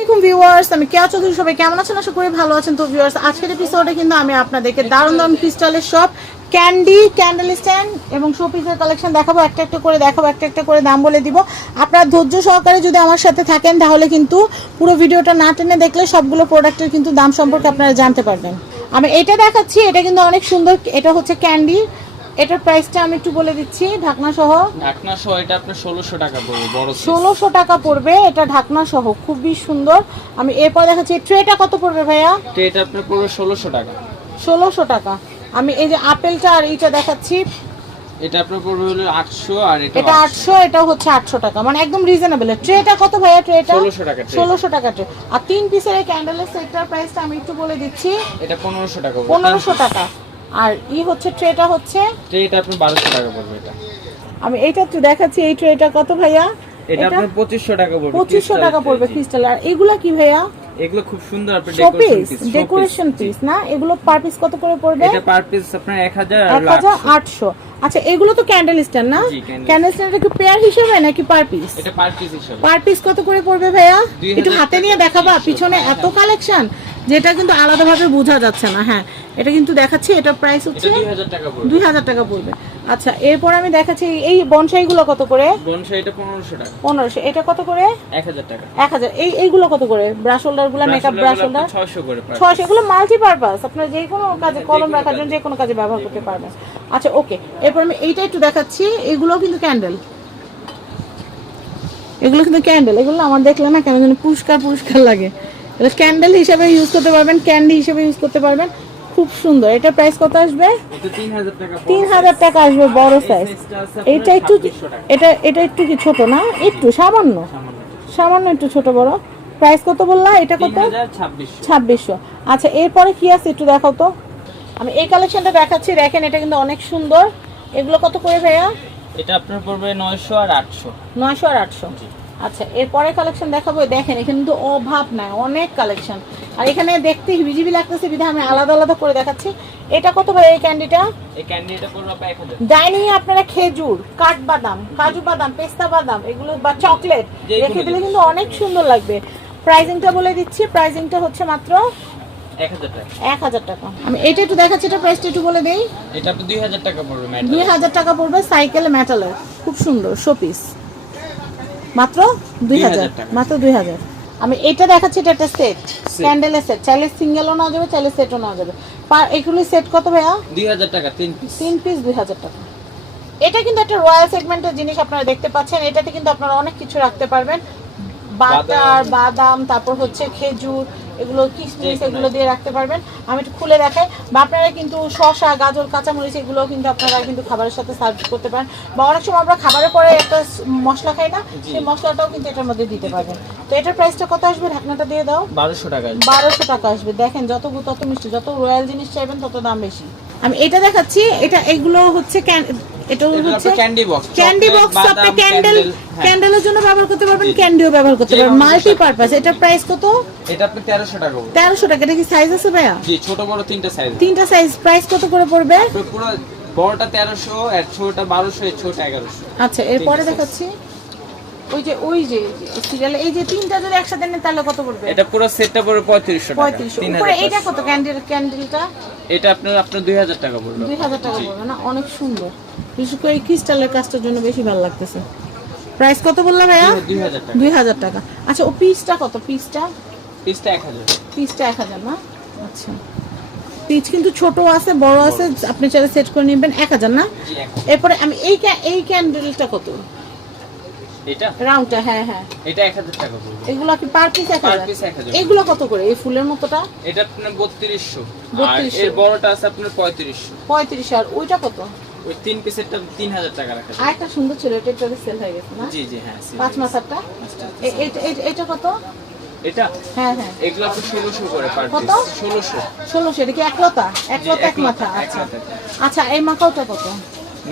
আসসালামাইকুম ভিউয়ার্স আমি কেয়া চৌধুরী সবাই কেমন আছেন? আশা করি ভালো আছেন। তো ভিউয়ার্স আজকের এপিসোডে কিন্তু আমি আপনাদেরকে দারুণ দারুণ ক্রিস্টালের সব ক্যান্ডি ক্যান্ডেল স্ট্যান্ড এবং শোপিসের কালেকশন দেখাবো। একটা একটা করে দেখাবো একটা একটা করে দাম বলে দিব। আপনারা ধৈর্য সহকারে যদি আমার সাথে থাকেন তাহলে কিন্তু পুরো ভিডিওটা না টেনে দেখলে সবগুলো প্রোডাক্টের কিন্তু দাম সম্পর্কে আপনারা জানতে পারবেন। আমি এটা দেখাচ্ছি এটা কিন্তু অনেক সুন্দর এটা হচ্ছে ক্যান্ডি এটার প্রাইসটা আমি একটু বলে দিচ্ছি ঢাকনা সহ। ঢাকনা সহ এটা আপনার ষোলোশো টাকা পড়বে বড় size। ষোলোশো টাকা পড়বে এটা ঢাকনা সহ খুবই সুন্দর। আমি এরপর দেখাচ্ছি ট্রেটা কত পড়বে ভাইয়া? এটা আপনার পড়বে ষোলোশো টাকা। ষোলোশো টাকা। আমি এই যে আপেলটা আর এইটা দেখাচ্ছি এটা আপনার পড়বে হলো আটশো আর এটা এটা আটশো এটা হচ্ছে আটশো টাকা। মানে একদম রিজনেবল ট্রেটা কত ভাইয়া ট্রেটা 1600 টাকা tray। ষোলোশো টাকা ট্রে আর তিন পিসের এই ক্যান্ডেলের সেটটার প্রাইসটা আমি একটু বলে দিচ্ছি এটা পনেরোশো টাকা পড়বে। পনেরোশো টাকা। আর ই হচ্ছে ট্রেটা হচ্ছে? এটা আপনার বারোশো টাকা পড়বে এটা। আমি এইটা একটু দেখাচ্ছি এই ট্রেটা কত ভাইয়া? এটা আপনার পঁচিশশো টাকা পড়বে পঁচিশশো crystal টাকা পড়বে ক্রিস্টাল আর এগুলা কি ভাইয়া? এগুলো খুব সুন্দর showpiece decoration piece decoration piece না? এগুলো পার পিস কত করে পড়বে? এটা পার পিস আপনার এক হাজার আর এক হলো হাজার 800 আটশো। আচ্ছা এগুলো তো ক্যান্ডেল স্ট্যান্ড না? ক্যান্ডেল স্ট্যান্ড কি পেয়ার হিসেবে নাকি পার পিস এটা পার পিস হিসাবে। পার পিস কত করে পড়বে ভাইয়া? একটু হাতে নিয়ে দেখাবা পিছনে এত কালেকশন যেটা কিন্তু আলাদাভাবে বোঝা যাচ্ছে না হ্যাঁ। এটা কিন্তু দেখাচ্ছি এটা প্রাইস হচ্ছে দুই হাজার টাকা পড়বে। আচ্ছা এরপর আমি দেখাচ্ছি এই বনসাই গুলো কত করে? বনসা এটা পনেরোশো টাকা। পনেরোশো এটা কত করে? এক হাজার টাকা। এক হাজার এই এইগুলো কত করে? ব্রাশ হোল্ডারগুলো মেকআপ ব্রাশ হোল্ডার ছয়শো করে ছয়শো এগুলো মাল্টিপারপাস আপনার যে কোনো কাজে কলম রাখার জন্য যে কোনো কাজে ব্যবহার করতে পারবেন। আচ্ছা ওকে এরপর আমি এইটা একটু দেখাচ্ছি এগুলো কিন্তু ক্যান্ডেল এগুলো কিন্তু ক্যান্ডেল এগুলো আমার দেখলে না কেন যেন পুরস্কার পুরস্কার লাগে। এটা ক্যান্ডেল হিসেবে ইউজ করতে পারবেন ক্যান্ডি হিসেবে ইউজ করতে পারবেন। খুব সুন্দর। এটা প্রাইস কত আসবে? তিন হাজার টাকা আসবে বড় সাইজ এটা একটু এটা এটা একটু কি ছোট না? একটু সামান্য। সামান্য। একটু ছোট বড়। প্রাইস কত বললা? এটা কত? ছাব্বিশশো। ছাব্বিশশো। আচ্ছা এরপরে কি আছে একটু দেখো তো? আমি এই কালেকশনটা দেখাচ্ছি দেখেন এটা কিন্তু অনেক সুন্দর। এগুলো কত করে ভাইয়া? এটা আপনার পড়বে নয়শো আর আটশো। নয়শো আর আটশো। আচ্ছা এরপরে কালেকশন দেখাবো। দেখেন এখানে কিন্তু অভাব নাই অনেক কালেকশন আর এখানে দেখতে হিবিজিবি লাগতেছে বিধা আমি আলাদা আলাদা করে দেখাচ্ছি। এটা কত ভাই এই ক্যান্ডিটা এই ক্যান্ডিটা এক হাজার। ডাইনিং আপনারা খেজুর কাঠবাদাম কাজু বাদাম পেস্তা বাদাম এগুলো বা চকলেট রেখে দিলে কিন্তু অনেক সুন্দর লাগবে। প্রাইজিংটা বলে দিচ্ছি প্রাইজিংটা হচ্ছে মাত্র এক হাজার টাকা। আমি এটা একটু দেখাচ্ছি এটা প্রাইসটা একটু বলে দেই। এটা আপনার দুই হাজার টাকা পড়বে ম্যাডাম দুই হাজার টাকা পড়বে সাইকেল মেটালের খুব সুন্দর শোপিস মাত্র দুই হাজার। মাত্র দুই হাজার। আমি এটা দেখাচ্ছি এটা একটা সেট ক্যান্ডেলের সেট চাইলে সিঙ্গেলও নেওয়া যাবে চাইলে সেটও নেওয়া যাবে। পার এগুলি সেট কত ভাইয়া? দুই হাজার টাকা তিন পিস তিন পিস দুই হাজার টাকা। এটা কিন্তু একটা রয়্যাল সেগমেন্টের জিনিস আপনারা দেখতে পাচ্ছেন। এটাতে কিন্তু আপনারা অনেক কিছু রাখতে পারবেন। বাটার বাদাম তারপর হচ্ছে খেজুর এগুলো কিশমিশ এগুলো দিয়ে রাখতে পারবেন। আমি একটু খুলে দেখাই। বা আপনারা কিন্তু শসা গাজর কাঁচামরিচ এগুলো কিন্তু আপনারা কিন্তু খাবারের সাথে সার্ভ করতে পারেন। বা অনেক সময় আমরা খাবারের পরে একটা মশলা খাই না সেই মশলাটাও কিন্তু এটার মধ্যে দিতে পারবেন। তো এটার প্রাইসটা কত আসবে? ঢাকনাটা দিয়ে দাও। বারোশো টাকা বারোশো টাকা আসবে। দেখেন যত তত মিষ্টি যত রয়্যাল জিনিস চাইবেন তত দাম বেশি। আমি এটা দেখাচ্ছি। এটা এগুলো হচ্ছে ক্যান- এটা হচ্ছে ক্যান্ডি বক্স ক্যান্ডি বক্স আপনি ক্যান্ডেল ক্যান্ডেলের জন্য ব্যবহার করতে পারবেন ক্যান্ডিও ব্যবহার করতে। পারবেন মাল্টি পারপাস এটা প্রাইস কত? এটা আপনি টাকা পড়বে তেরোশো টাকা এটা কি সাইজ আছে ভাইয়া? জি ছোট বড় তিনটা সাইজ তিনটা সাইজ প্রাইস কত করে পড়বে? পুরো বড়টা তেরোশো আর ছোটটা বারোশো এর ছোট এগারোশো। আচ্ছা এরপরে দেখাচ্ছি। ওই যে ওই যে সিরিয়ালে এই যে তিনটা যদি একসাথে নেন তাহলে কত পড়বে? এটা পুরো সেটটা পড়বে পঁয়ত্রিশশো টাকা পঁয়ত্রিশশো। তিন উপরে হাজার কত? ক্যান্ডেল ক্যান্ডেলটা এটা আপনার আপনার দুই হাজার টাকা পড়বে দুই হাজার টাকা পড়বে না? অনেক সুন্দর। বিশেষ করে এই ক্রিস্টালের কাজটার জন্য বেশি ভালো লাগতেছে। প্রাইস কত বললাম ভাইয়া? দুই হাজার টাকা। দুই হাজার টাকা। আচ্ছা ও পিসটা কত? পিসটা পিসটা এক হাজার। পিসটা এক হাজার না? আচ্ছা। পিস কিন্তু ছোট আছে বড় আছে আপনি চাইলে সেট করে নেবেন। এক হাজার না। এরপরে আমি এই এই ক্যান্ডেলটা কত? এটা? রাউন্ডটা হ্যাঁ হ্যাঁ। এটা এক হাজার টাকা পড়বে। এগুলো কি পার পিস এক Per হাজার? 1000 এগুলো কত করে? এই ফুলের মতোটা? এটা আপনার বত্রিশশো। আর এর বড়টা আছে আপনার আর ওইটা কত? ওই তিন পিসেরটা তিন হাজার টাকা রাখা আর একটা সুন্দর ছিল এটা একটু সেল হয়ে গেছে না? জি জি হ্যাঁ পাঁচ মাসারটা এটা- এটা- কত? এটা? হ্যাঁ হ্যাঁ। এগুলো আপনি করে পার কত? পিস ষোলোশো। ষোলোশো এটা কি একলতা? একলতা এক মাথা আচ্ছা। আচ্ছা এই মাকাওটা কত?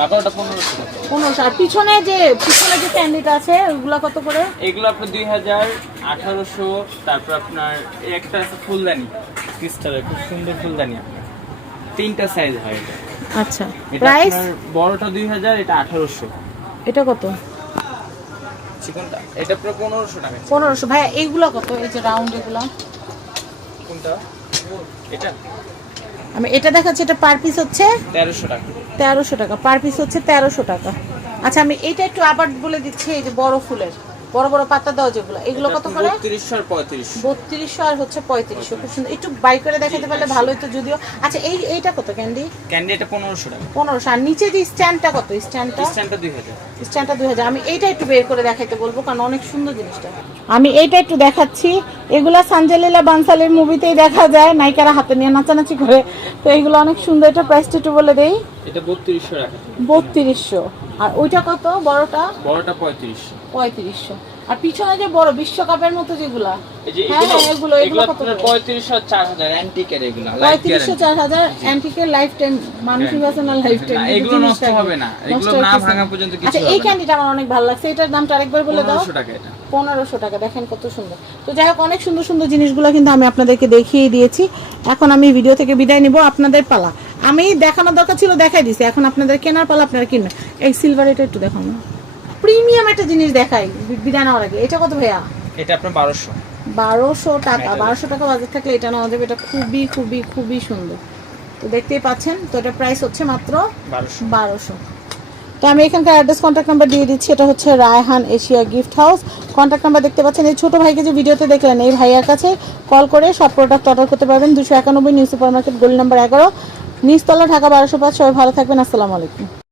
নাকালটা পনেরোশো পনেরোশো। আর পিছনে যে পিছনে যে ক্যান্ডিটা আছে ওগুলা কত করে? এগুলো আপনার দুই হাজার আঠারোশো তারপর আপনার একটা আছে ফুলদানি ক্রিস্টালের খুব সুন্দর ফুলদানি আপনার। তিনটা সাইজ হয় এটা। আচ্ছা। প্রাইস বড়টা দুই হাজার এটা আঠারোশো। এটা কত? চিকনটা? এটা পুরো পনেরোশো টাকা। পনেরোশো। ভাইয়া এইগুলো কত? এই যে রাউন্ড এগুলো। কোনটা? এটা? আমি এটা দেখাচ্ছি এটা পার পিস হচ্ছে তেরোশো টাকা। তেরোশো টাকা। পার পিস হচ্ছে তেরোশো টাকা। আচ্ছা আমি এটা একটু আবার বলে দিচ্ছি এই যে বড় ফুলের বড় বড় পাতা দাও যেগুলো এগুলো কত করে? আর বত্রিশশো আর হচ্ছে পঁয়ত্রিশশো খুব সুন্দর। একটু বাই করে দেখাতে পারলে ভালো হতো যদিও। আচ্ছা এই এইটা কত ক্যান্ডি? ক্যান্ডি এটা পনেরোশো টাকা। পনেরোশো। আর নিচে যে স্ট্যান্ডটা কত? স্ট্যান্ডটা? স্ট্যান্ডটা দুই হাজার। স্ট্যান্ডটা দুই হাজার। আমি এইটা একটু বের করে দেখাইতে বলব কারণ অনেক সুন্দর জিনিসটা। আমি এইটা একটু দেখাচ্ছি। এগুলা সানজালিলা বানসালের মুভিতেই দেখা যায় নায়িকারা হাতে নিয়ে নাচানাচি করে। তো এগুলো অনেক সুন্দর এটা প্রাইসটা একটু বলে দেই। এটা আর ওইটা কত? বড়টা? বড়টা পঁয়ত্রিশশো। পঁয়ত্রিশশো। আর পিছনে যে বড় বিশ্বকাপের মতো যেগুলা? এই যে হ্যাঁ, এগুলো হ্যাঁ, এগুলো, এগুলো এগুলো কত আপনার করে? পঁয়ত্রিশশো আর চার হাজার অ্যান্টিকের এগুলো লাইফ পঁয়ত্রিশশো চার হাজার অ্যান্টিকের লাইফ টাইম মানুষের কাছে না লাইফ টাইম এগুলো নষ্ট হবে না। এগুলো না ভাঙা পর্যন্ত কিছু আচ্ছা এই ক্যান্ডিটা আমার অনেক ভালো লাগছে। এটার দামটা আরেকবার বলে দাও। টাকা এটা। টাকা দেখেন কত সুন্দর। তো যাই হোক অনেক সুন্দর সুন্দর জিনিসগুলো কিন্তু আমি আপনাদেরকে দেখিয়ে দিয়েছি। এখন আমি ভিডিও থেকে বিদায় নিব। আপনাদের পালা। আমি দেখানোর দরকার ছিল দেখাই দিছি। এখন আপনাদের কেনার পালা আপনারা কিনবেন। এই সিলভার এটা একটু দেখানো প্রিমিয়াম একটা জিনিস দেখাই বি- বিদায় নেওয়ার আগে। এটা কত ভাইয়া? এটা আপনার বারোশো। বারোশো টাকা। বারোশো টাকা বাজার থাকলে এটা নেওয়া যাবে। এটা খুবই খুবই খুবই সুন্দর। তো দেখতেই পাচ্ছেন তো এটা প্রাইস হচ্ছে মাত্র বারোশো। তো আমি এখানকার অ্যাড্রেস কন্ট্যাক্ট নাম্বার দিয়ে দিচ্ছি। এটা হচ্ছে Raihan Asia gift house contact number দেখতে পাচ্ছেন। এই ছোট ভাইকে যে ভিডিওতে দেখলেন এই ভাইয়ার কাছে কল করে সব প্রোডাক্ট অর্ডার করতে পারবেন। দুশো একানব্বই নিউ সুপার মার্কেট গোল নাম্বার এগারো। নিচতলা ঢাকা বারোশো পাঁচ সবাই ভালো থাকবেন আসসালামু আলাইকুম।